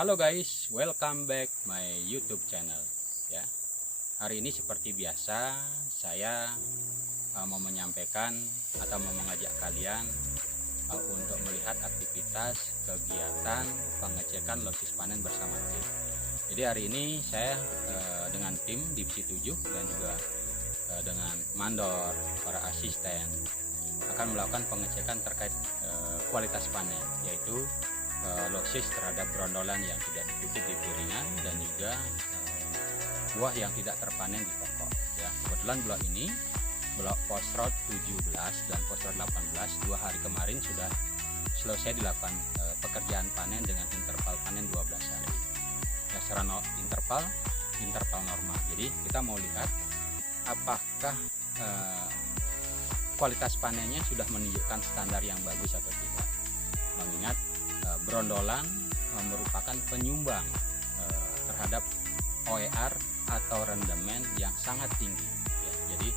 Halo guys, welcome back my YouTube channel ya. Hari ini seperti biasa saya mau menyampaikan atau mau mengajak kalian untuk melihat aktivitas kegiatan pengecekan losis panen bersama tim. Jadi hari ini saya dengan tim Divisi 7 dan juga dengan mandor, para asisten akan melakukan pengecekan terkait kualitas panen, yaitu losis terhadap brondolan yang tidak dikutip di piringan dan juga buah yang tidak terpanen di pokok ya. Kebetulan blok ini, blok postrod 17 dan postrod 18 2 hari kemarin sudah selesai dilakukan pekerjaan panen dengan interval panen 12 hari ya, secara interval normal. Jadi kita mau lihat apakah kualitas panennya sudah menunjukkan standar yang bagus atau tidak, mengingat brondolan merupakan penyumbang terhadap OER atau rendemen yang sangat tinggi ya. Jadi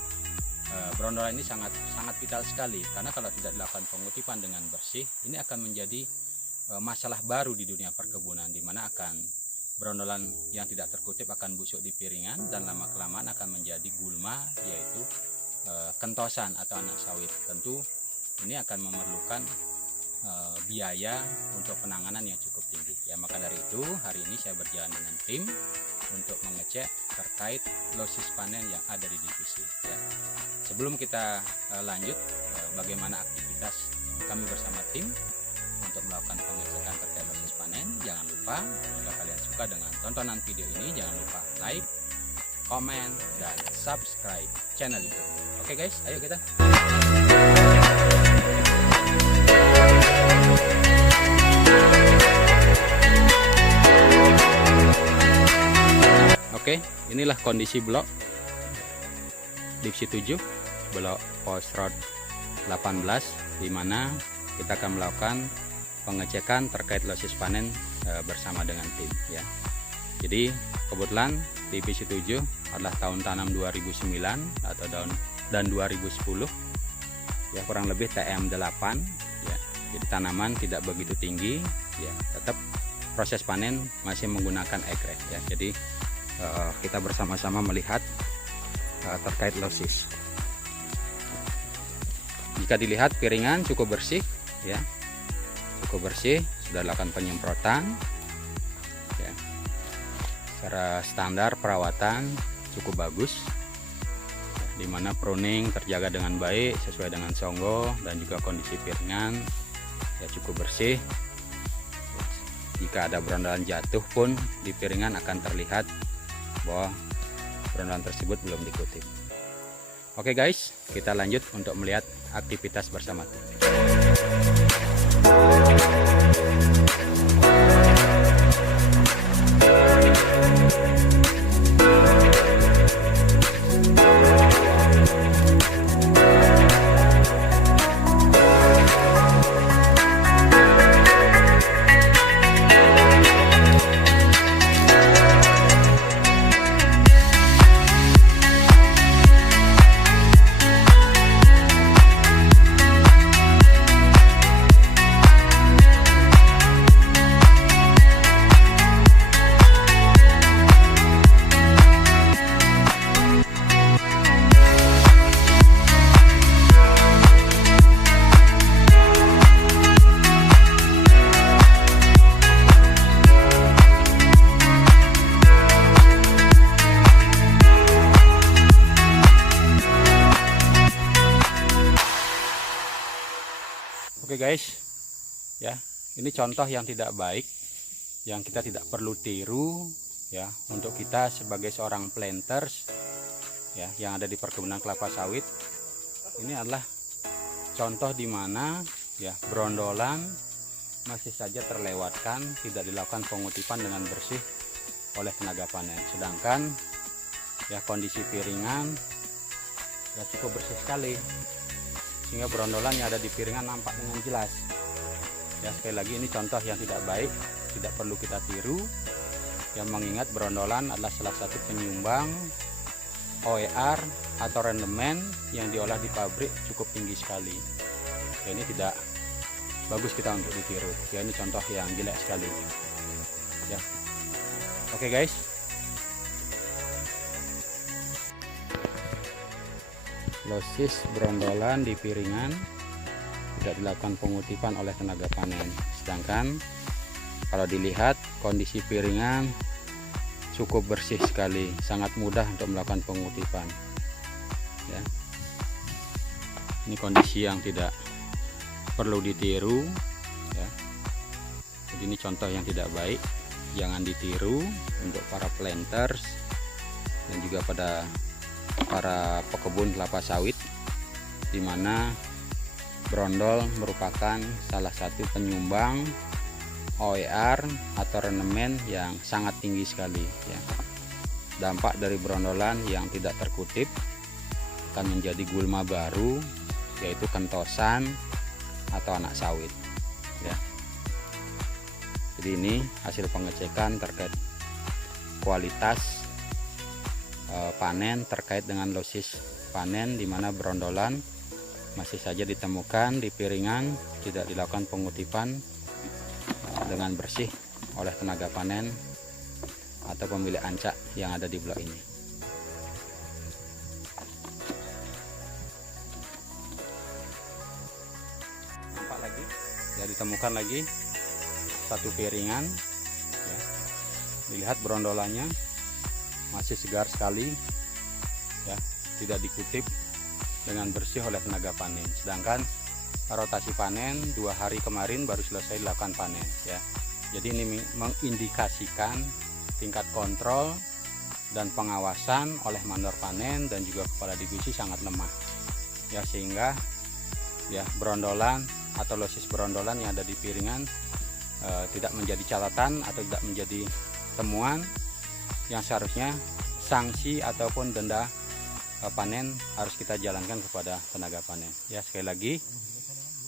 brondolan ini sangat vital sekali, karena kalau tidak dilakukan pengutipan dengan bersih, ini akan menjadi masalah baru di dunia perkebunan, di mana akan brondolan yang tidak terkutip akan busuk di piringan dan lama kelamaan akan menjadi gulma, yaitu kentosan atau anak sawit. Tentu ini akan memerlukan biaya untuk penanganan yang cukup tinggi ya. Maka dari itu hari ini saya berjalan dengan tim untuk mengecek terkait losis panen yang ada di divisi ya. Sebelum kita lanjut bagaimana aktivitas kami bersama tim untuk melakukan pengecekan terkait losis panen, jangan lupa jika kalian suka dengan tontonan video ini, jangan lupa like, komen, dan subscribe channel YouTube. Oke guys, ayo kita. Oke, inilah kondisi blok Divisi 7, blok postrod 18, di mana kita akan melakukan pengecekan terkait losis panen bersama dengan tim ya. Jadi kebetulan Divisi 7 adalah tahun tanam 2009 atau dan 2010 ya, kurang lebih TM8 ya. Jadi tanaman tidak begitu tinggi ya, tetap proses panen masih menggunakan egreg ya. Jadi kita bersama-sama melihat terkait losis. Jika dilihat piringan cukup bersih ya, cukup bersih, sudah dilakukan penyemprotan ya. Secara standar perawatan cukup bagus, dimana pruning terjaga dengan baik sesuai dengan songgo, dan juga kondisi piringan ya cukup bersih. Jika ada brondolan jatuh pun di piringan akan terlihat bahwa brondolan tersebut belum dikutip. Oke guys, kita lanjut untuk melihat aktivitas bersama tim. Oke guys ya, ini contoh yang tidak baik yang kita tidak perlu tiru ya, untuk kita sebagai seorang planters ya yang ada di perkebunan kelapa sawit. Ini adalah contoh di mana ya brondolan masih saja terlewatkan, tidak dilakukan pengutipan dengan bersih oleh tenaga panen, sedangkan ya kondisi piringan ya cukup bersih sekali, sehingga brondolan yang ada di piringan nampak dengan jelas ya. Sekali lagi ini contoh yang tidak baik, tidak perlu kita tiru, yang mengingat brondolan adalah salah satu penyumbang OER atau rendemen yang diolah di pabrik cukup tinggi sekali ya. Ini tidak bagus kita untuk ditiru ya, ini contoh yang jelek sekali. ya. Oke guys, losis brondolan di piringan tidak dilakukan pengutipan oleh tenaga panen. Sedangkan kalau dilihat kondisi piringan cukup bersih sekali, sangat mudah untuk melakukan pengutipan ya. Ini kondisi yang tidak perlu ditiru ya. Jadi ini contoh yang tidak baik, jangan ditiru untuk para planters dan juga pada para pekebun kelapa sawit, di mana brondol merupakan salah satu penyumbang OER atau rendemen yang sangat tinggi sekali ya. Dampak dari brondolan yang tidak terkutip akan menjadi gulma baru, yaitu kentosan atau anak sawit ya. Jadi ini hasil pengecekan terkait kualitas panen terkait dengan losis panen, di mana brondolan masih saja ditemukan di piringan, tidak dilakukan pengutipan dengan bersih oleh tenaga panen atau pemilik ancak yang ada di blok ini. Nampak lagi ya, ditemukan lagi satu piringan ya. Dilihat brondolannya masih segar sekali ya, tidak dikutip dengan bersih oleh tenaga panen. Sedangkan rotasi panen 2 hari kemarin baru selesai dilakukan panen ya. Jadi ini mengindikasikan tingkat kontrol dan pengawasan oleh mandor panen dan juga kepala divisi sangat lemah ya, sehingga ya brondolan atau losis brondolan yang ada di piringan tidak menjadi catatan atau tidak menjadi temuan yang seharusnya sanksi ataupun denda panen harus kita jalankan kepada tenaga panen ya. Sekali lagi,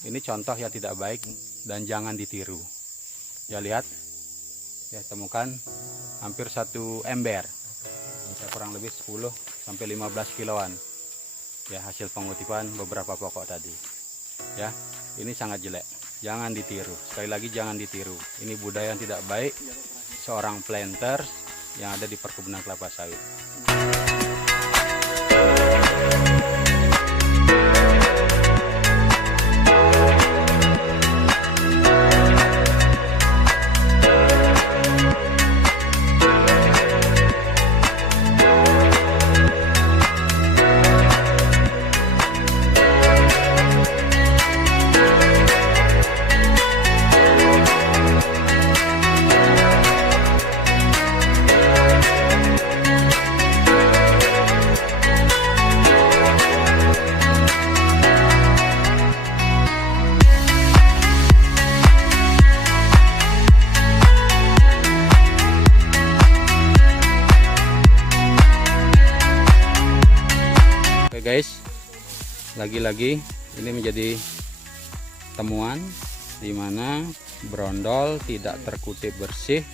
ini contoh yang tidak baik dan jangan ditiru ya. Lihat ya, temukan hampir 1 ember ya, kurang lebih 10 sampai 15 kiloan ya, hasil pengutipan beberapa pokok tadi ya. Ini sangat jelek, jangan ditiru. Sekali lagi, jangan ditiru. Ini budaya yang tidak baik seorang planter yang ada di perkebunan kelapa sawit. Guys, lagi-lagi ini menjadi temuan di mana brondol tidak terkutip bersih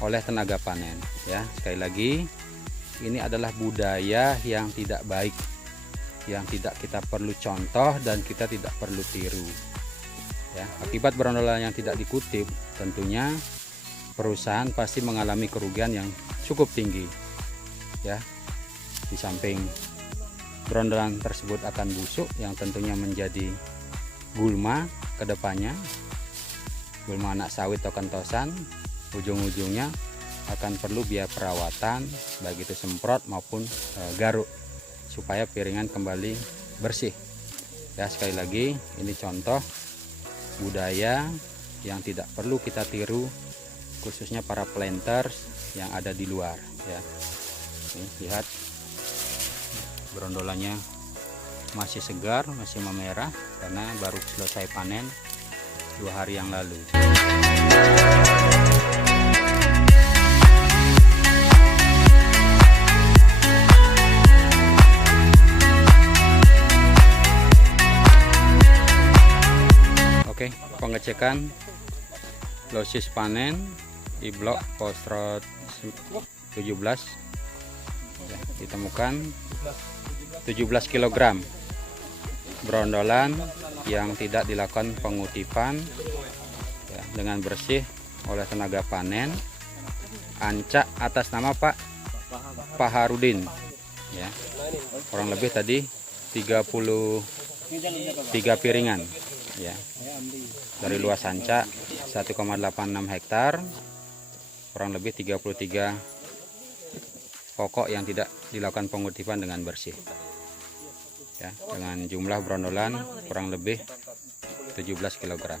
oleh tenaga panen ya. Sekali lagi, ini adalah budaya yang tidak baik, yang tidak kita perlu contoh dan kita tidak perlu tiru ya. Akibat brondolan yang tidak dikutip, tentunya perusahaan pasti mengalami kerugian yang cukup tinggi ya. Di samping brondolan tersebut akan busuk, yang tentunya menjadi gulma ke depannya, gulma anak sawit atau kentosan, ujung-ujungnya akan perlu biaya perawatan baik itu semprot maupun garuk supaya piringan kembali bersih ya. Sekali lagi, ini contoh budaya yang tidak perlu kita tiru, khususnya para planters yang ada di luar ya. Nih, lihat brondolannya masih segar, masih memerah karena baru selesai panen 2 hari yang lalu. Oke, pengecekan losis panen di blok Postrot 17 ya, ditemukan 17 kg brondolan yang tidak dilakukan pengutipan ya, dengan bersih oleh tenaga panen Ancak atas nama Pak Paharudin ya. Kurang lebih tadi 33 piringan ya. Dari luas Ancak 1,86 hektar, kurang lebih 33 pokok yang tidak dilakukan pengutipan dengan bersih ya, dengan jumlah brondolan kurang lebih 17 kg.